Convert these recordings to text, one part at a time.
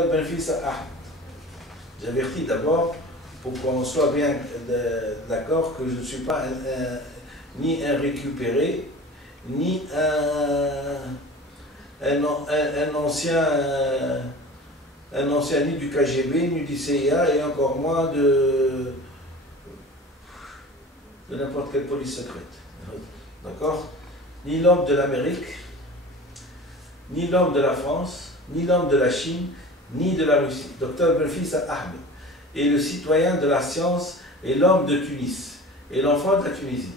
Benfissa Ahmed. J'avertis d'abord, pour qu'on soit bien d'accord, que je ne suis pas ni un récupéré, ni un ancien ni du KGB, ni du CIA, et encore moins de n'importe quelle police secrète. D'accord? Ni l'homme de l'Amérique, ni l'homme de la France, ni l'homme de la Chine, ni de la Russie. Dr Benfissa Ahmed est le citoyen de la science et l'homme de Tunis, et l'enfant de la Tunisie.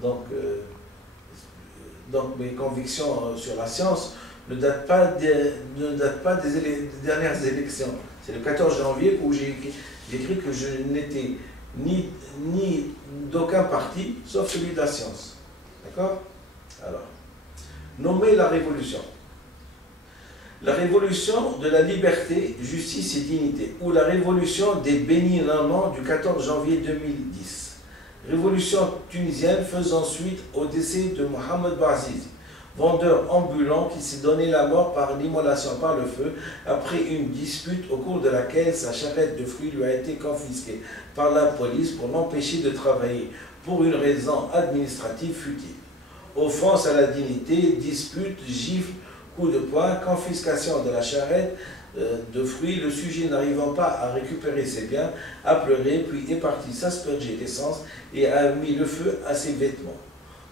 Donc mes convictions sur la science ne datent pas des dernières élections. C'est le 14 janvier où j'ai écrit que je n'étais ni d'aucun parti, sauf celui de la science. D'accord? Alors, nommer la révolution. La révolution de la liberté, justice et dignité, ou la révolution des bénis nanans du 14 janvier 2010. Révolution tunisienne faisant suite au décès de Mohamed Bouazizi, vendeur ambulant qui s'est donné la mort par l'immolation par le feu après une dispute au cours de laquelle sa charrette de fruits lui a été confisquée par la police pour l'empêcher de travailler pour une raison administrative futile. Offense à la dignité, dispute, gifle, coup de poing, confiscation de la charrette de fruits, le sujet n'arrivant pas à récupérer ses biens, a pleuré, puis est parti s'asperger d'essence et a mis le feu à ses vêtements.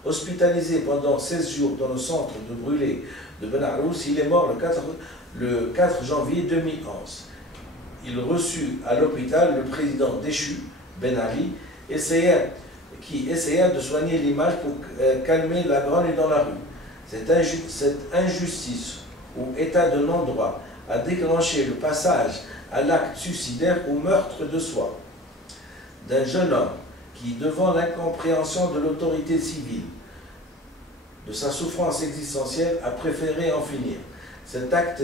Hospitalisé pendant 16 jours dans le centre de brûlé de Benarous, il est mort le 4 janvier 2011. Il reçut à l'hôpital le président déchu, Ben Ali, qui essaya de soigner l'image pour calmer la grogne dans la rue. Cette injustice ou état de non-droit a déclenché le passage à l'acte suicidaire ou meurtre de soi d'un jeune homme qui, devant l'incompréhension de l'autorité civile, de sa souffrance existentielle, a préféré en finir. Cet acte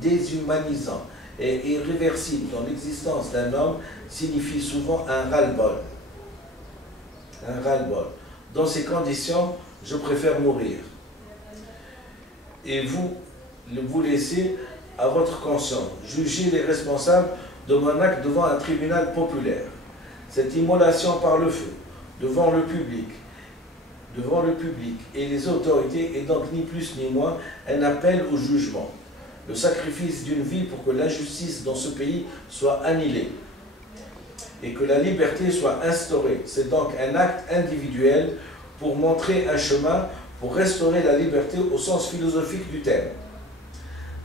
déshumanisant et irréversible dans l'existence d'un homme signifie souvent un ras-le-bol. Un ras-le-bol. Dans ces conditions, je préfère mourir. Et vous laissez à votre conscience juger les responsables de mon acte devant un tribunal populaire. Cette immolation par le feu, devant le public et les autorités est donc ni plus ni moins un appel au jugement, le sacrifice d'une vie pour que l'injustice dans ce pays soit annihilée et que la liberté soit instaurée. C'est donc un acte individuel pour montrer un chemin pour restaurer la liberté au sens philosophique du terme.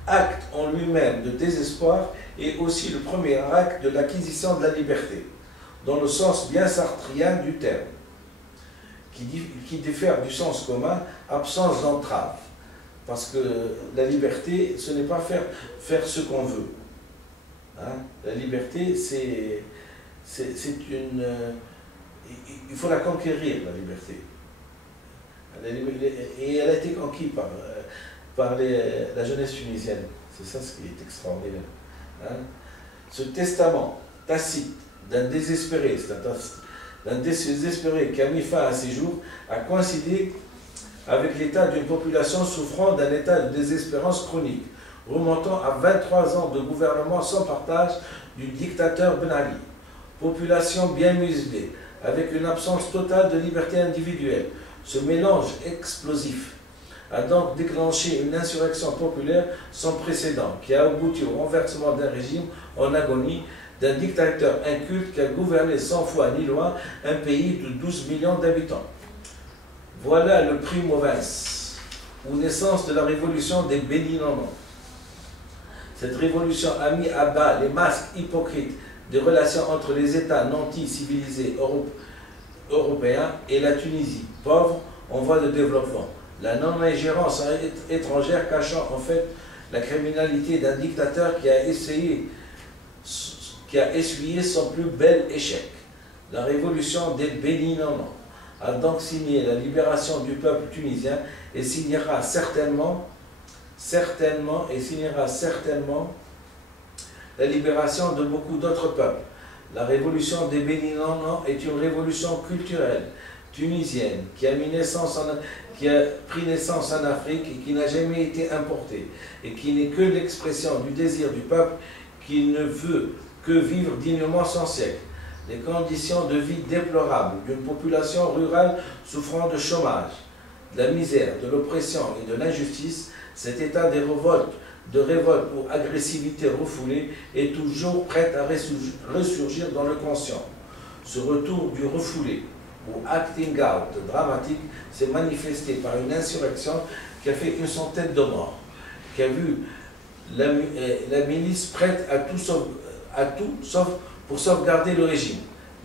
Acte en lui-même de désespoir est aussi le premier acte de l'acquisition de la liberté, dans le sens bien sartrien du terme, qui diffère du sens commun, absence d'entrave. Parce que la liberté, ce n'est pas faire ce qu'on veut. Hein? La liberté, c'est une... il faut la conquérir, la liberté. Et elle a été conquise par la jeunesse tunisienne. C'est ça ce qui est extraordinaire. Hein? Ce testament tacite d'un désespéré, qui a mis fin à ses jours, a coïncidé avec l'état d'une population souffrant d'un état de désespérance chronique, remontant à 23 ans de gouvernement sans partage du dictateur Ben Ali. Population bien muselée, avec une absence totale de liberté individuelle. Ce mélange explosif a donc déclenché une insurrection populaire sans précédent, qui a abouti au renversement d'un régime en agonie, d'un dictateur inculte qui a gouverné sans foi ni loi un pays de 12 millions d'habitants. Voilà le primo mens, ou naissance de la révolution des Béninons. Cette révolution a mis à bas les masques hypocrites des relations entre les États nantis-civilisés européens et la Tunisie, pauvre en voie de développement. La non-ingérence étrangère cachant en fait la criminalité d'un dictateur qui a essuyé son plus bel échec. La révolution des Béninons a donc signé la libération du peuple tunisien et signera certainement la libération de beaucoup d'autres peuples. La révolution des Béninons est une révolution culturelle, tunisienne qui a pris naissance en Afrique et qui n'a jamais été importée et qui n'est que l'expression du désir du peuple qui ne veut que vivre dignement son siècle. Les conditions de vie déplorables d'une population rurale souffrant de chômage, de la misère, de l'oppression et de l'injustice, cet état de révolte ou agressivité refoulée est toujours prête à ressurgir dans le conscient. Ce retour du refoulé ou acting out dramatique s'est manifesté par une insurrection qui a fait une centaine de morts, qui a vu la milice prête à tout sauf pour sauvegarder le régime.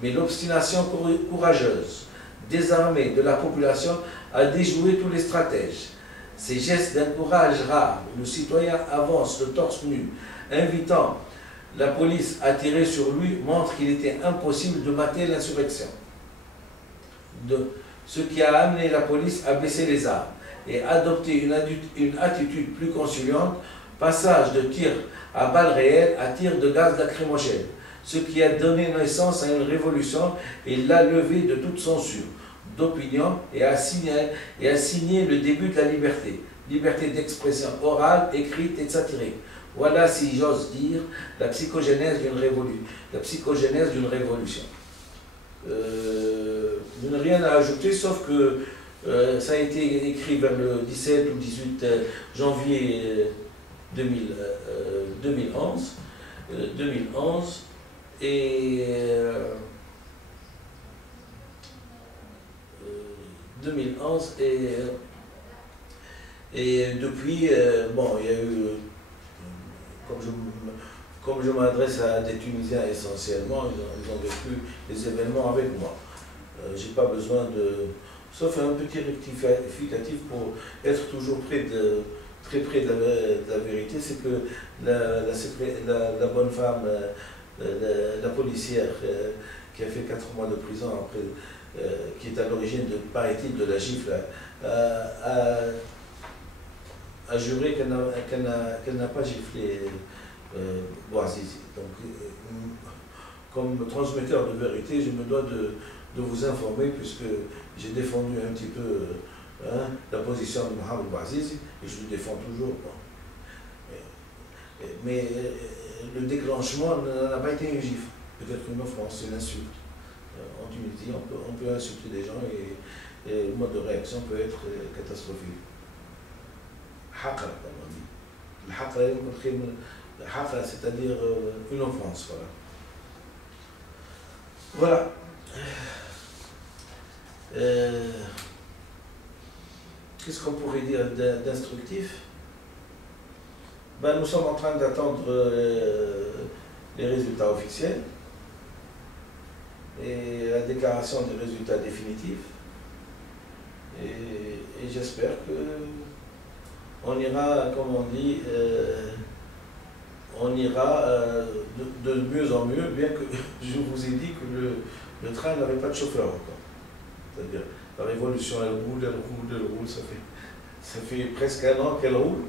Mais l'obstination courageuse, désarmée de la population a déjoué tous les stratèges. Ces gestes d'un courage rare, où le citoyen avance le torse nu, invitant la police à tirer sur lui, montrent qu'il était impossible de mater l'insurrection. Ce qui a amené la police à baisser les armes et adopter une attitude plus conciliante, passage de tir à balles réelles à tir de gaz lacrymogène, ce qui a donné naissance à une révolution et l'a levé de toute censure d'opinion et a signé le début de la liberté d'expression orale, écrite et satirique. Voilà, si j'ose dire, la psychogénèse d'une révolution. Je n'ai rien à ajouter, sauf que ça a été écrit vers le 17 ou 18 janvier 2011, et 2011 et depuis, bon, il y a eu, comme je m'adresse à des Tunisiens essentiellement, ils ont vécu les événements avec moi. J'ai pas besoin de, sauf un petit rectificatif pour être toujours très près de la vérité, c'est que la bonne femme, la policière qui a fait 4 mois de prison après, qui est à l'origine, paraît-il, de la gifle, a juré qu'elle n'a pas giflé Bouazizi. Donc, comme transmetteur de vérité, je me dois de vous informer, puisque j'ai défendu un petit peu la position de Mohamed Bouazizi, et je le défends toujours. Bon. Mais le déclenchement n'a pas été une gifle, peut-être une offense, une insulte. En Tunisie, on peut insulter des gens et le mode de réaction peut être catastrophique. Haqqa, comme on dit. Le haqqa, c'est-à-dire une offense. Voilà. Qu'est-ce qu'on pourrait dire d'instructif? Ben, nous sommes en train d'attendre les résultats officiels et la déclaration des résultats définitifs. Et j'espère qu'on ira, comme on dit, on ira de mieux en mieux, bien que je vous ai dit que le train n'avait pas de chauffeur encore. C'est-à-dire, la révolution, elle roule, ça fait presque 1 an qu'elle roule,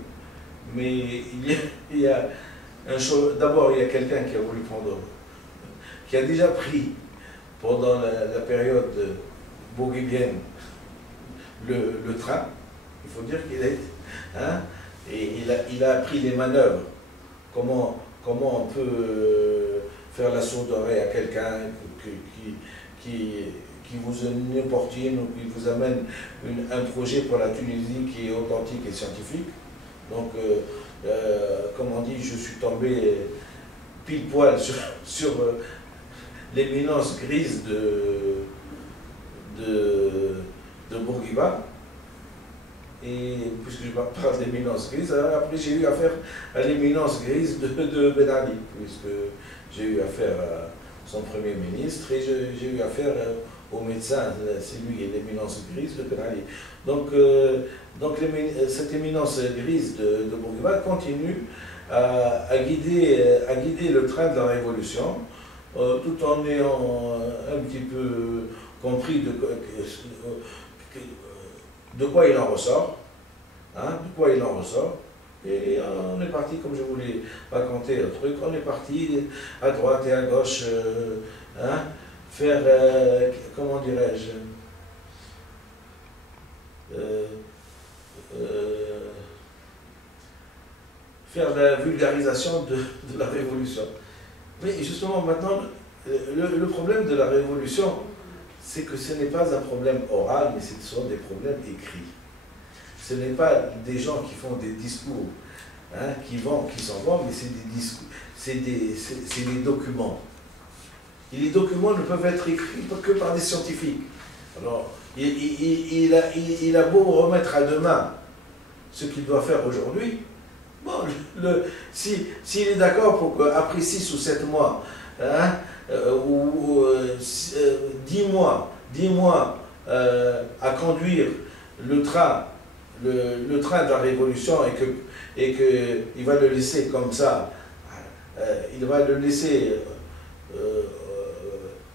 mais il y a d'abord, il y a quelqu'un qui a voulu prendre, qui a déjà pris, pendant la période bourguibienne, le train. Il faut dire qu'il a, et il a appris les manœuvres, comment on peut faire la sourde oreille à quelqu'un qui vous importune ou qui vous amène un projet pour la Tunisie qui est authentique et scientifique. Donc, comme on dit, je suis tombé pile poil sur l'éminence grise de Bourguiba. Et puisque je parle d'éminence grise, après j'ai eu affaire à l'éminence grise de Ben Ali, puisque j'ai eu affaire à son premier ministre et j'ai eu affaire au médecin, c'est lui qui est l'éminence grise de Ben Ali. Donc cette éminence grise de Bourguiba continue à guider le train de la révolution, tout en ayant un petit peu compris de quoi il en ressort, et on est parti, comme je voulais raconter le truc, on est parti à droite et à gauche, faire, comment dirais-je, faire la vulgarisation de la révolution. Mais justement, maintenant, le problème de la révolution, c'est que ce n'est pas un problème oral, mais ce sont des problèmes écrits. Ce n'est pas des gens qui font des discours, hein, qui s'en vont, mais c'est des discours, c'est des documents. Et les documents ne peuvent être écrits que par des scientifiques. Alors, il a beau remettre à demain ce qu'il doit faire aujourd'hui. Bon, s'il est d'accord pour qu'après 6 ou 7 mois, hein, ou 10 mois à conduire le train de la révolution et qu'il va le laisser comme ça, il va le laisser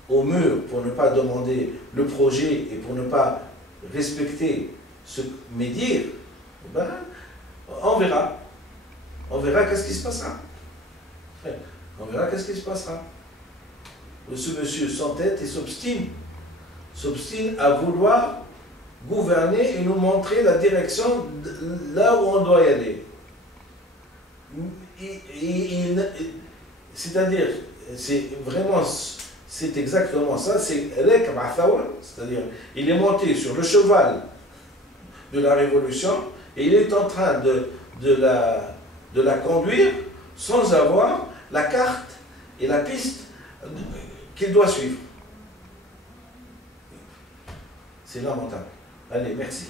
au mur pour ne pas demander le projet et pour ne pas respecter ce médire, ben, on verra. On verra qu'est-ce qui se passera. On verra qu'est-ce qui se passera. Ce monsieur s'entête et s'obstine à vouloir gouverner et nous montrer la direction là où on doit y aller. C'est-à-dire, c'est exactement ça, c'est-à-dire, il est monté sur le cheval de la révolution et il est en train de la conduire sans avoir la carte et la piste qu'il doit suivre. C'est lamentable. Allez, merci.